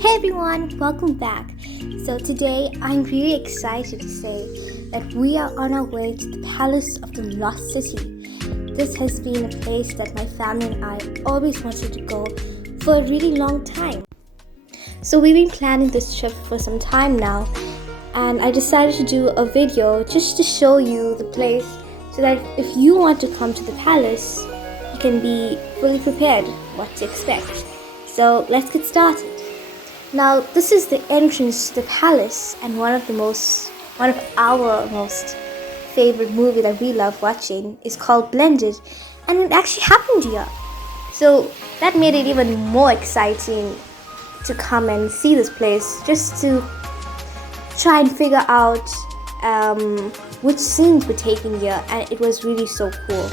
Hey everyone, welcome back. So today I'm really excited to say that we are on our way to the Palace of the Lost City. This has been a place that my family and I always wanted to go for a really long time. So we've been planning this trip for some time now, and I decided to do a video just to show you the place so that if you want to come to the palace, you can be fully prepared what to expect. So let's get started. Now, this is the entrance to the palace, and one of our most favorite movie that we love watching is called Blended, and it actually happened here. So that made it even more exciting to come and see this place, just to try and figure out which scenes were taken here, and it was really so cool.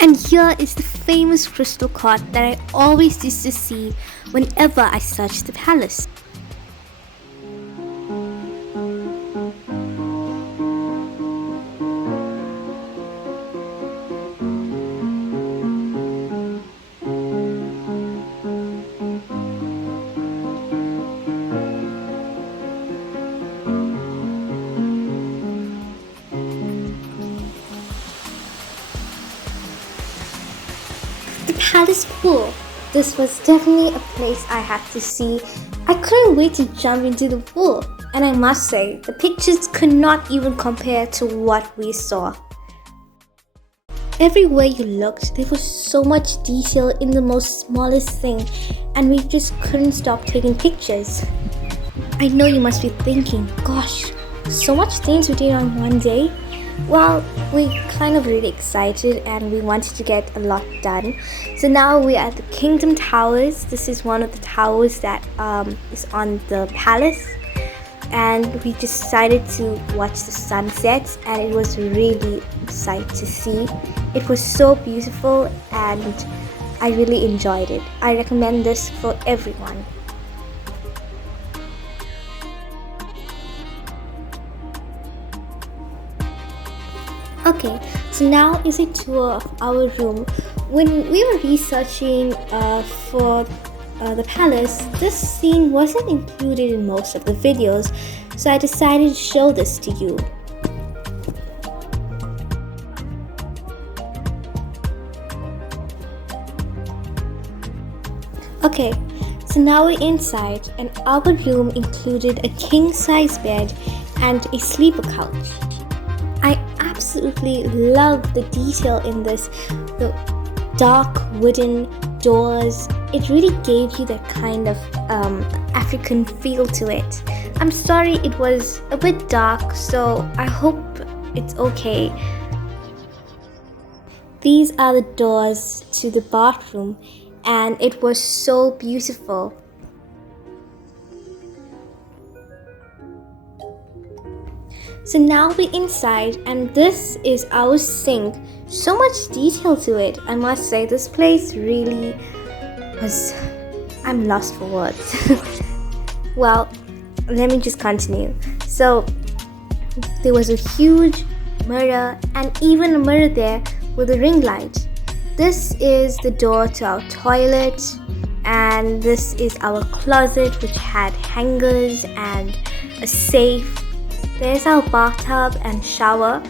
And here is the famous crystal court that I always used to see whenever I searched the palace. The palace pool. This was definitely a place I had to see. I couldn't wait to jump into the pool, and I must say, the pictures could not even compare to what we saw. Everywhere you looked, there was so much detail in the most smallest thing, and we just couldn't stop taking pictures. I know you must be thinking, gosh, so much things we did on one day. Well, we're kind of really excited and we wanted to get a lot done. So now we're at the Kingdom Towers. This is one of the towers that is on the palace. And we decided to watch the sunset, and it was really a sight to see. It was so beautiful and I really enjoyed it. I recommend this for everyone. Okay, so now is a tour of our room. When we were researching for the palace, this scene wasn't included in most of the videos, so I decided to show this to you. Okay, so now we're inside, and our room included a king-size bed and a sleeper couch. I absolutely love the detail in this, the dark wooden doors. It really gave you that kind of African feel to it. I'm sorry it was a bit dark, so I hope it's okay. These are the doors to the bathroom, and it was so beautiful. So now we're inside, and this is our sink. So much detail to it. I must say, this place really was... I'm lost for words. Well, let me just continue. So there was a huge mirror, and even a mirror there with a ring light. This is the door to our toilet, and this is our closet, which had hangers and a safe. There's our bathtub and shower.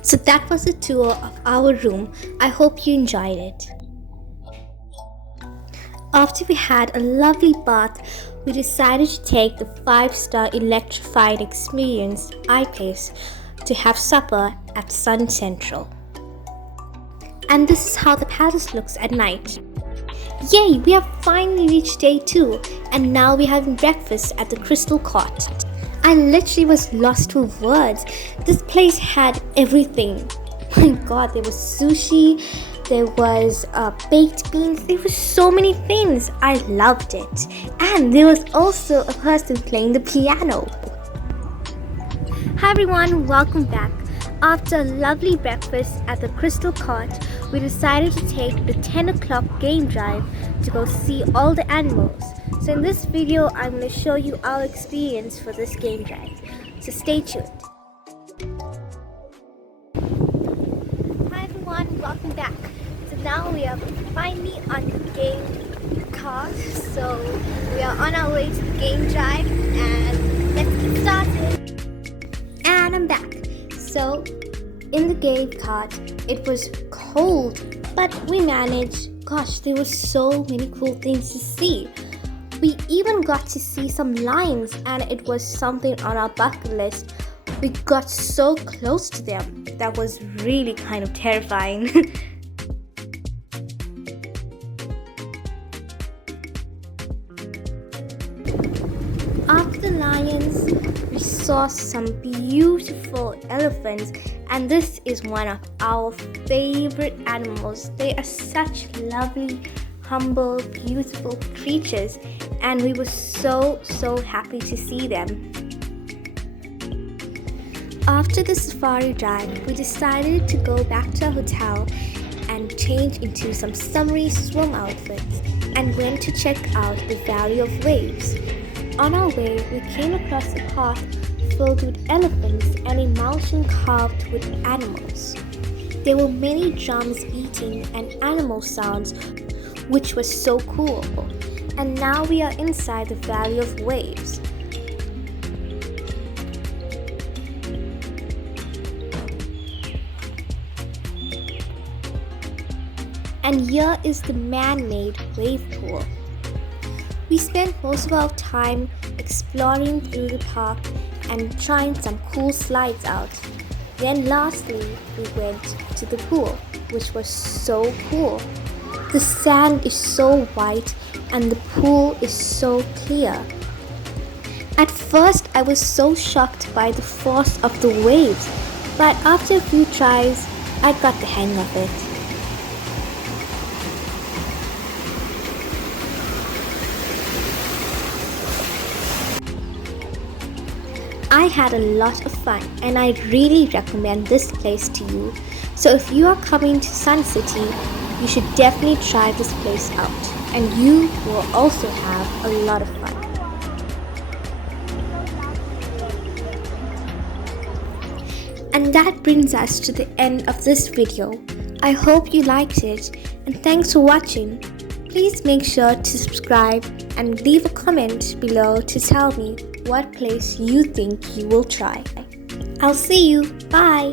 So that was a tour of our room. I hope you enjoyed it. After we had a lovely bath, we decided to take the 5-star electrified experience iPlace to have supper at Sun Central. And this is how the palace looks at night. Yay, we have finally reached day 2, and now we're having breakfast at the Crystal Court. I literally was lost for words. This place had everything. My god, there was sushi, there was baked beans, there was so many things. I loved it. And there was also a person playing the piano. Hi everyone, welcome back. After a lovely breakfast at the Crystal Court, we decided to take the 10 o'clock game drive to go see all the animals. So in this video, I'm going to show you our experience for this game drive. So stay tuned. Hi everyone, welcome back. So now we are finally on the game card. So we are on our way to the game drive and let's get started. And I'm back. So in the game card, it was cold, but we managed. Gosh, there were so many cool things to see. We even got to see some lions, and it was something on our bucket list. We got so close to them. That was really kind of terrifying. After the lions, we saw some beautiful elephants, and this is one of our favorite animals. They are such lovely, humble, beautiful creatures, and we were so happy to see them. After the safari drive, we decided to go back to our hotel and change into some summery swim outfits and went to check out the Valley of Waves. On our way, we came across a path filled with elephants and a mountain carved with animals. There were many drums beating and animal sounds, which was so cool. And now we are inside the Valley of Waves. And here is the man-made wave pool. We spent most of our time exploring through the park and trying some cool slides out. Then lastly, we went to the pool, which was so cool. The sand is so white and the pool is so clear. At first, I was so shocked by the force of the waves, but after a few tries, I got the hang of it. I had a lot of fun and I really recommend this place to you. So if you are coming to Sun City, you should definitely try this place out and you will also have a lot of fun. And that brings us to the end of this video. I hope you liked it and thanks for watching. Please make sure to subscribe and leave a comment below to tell me what place you think you will try. I'll see you. Bye.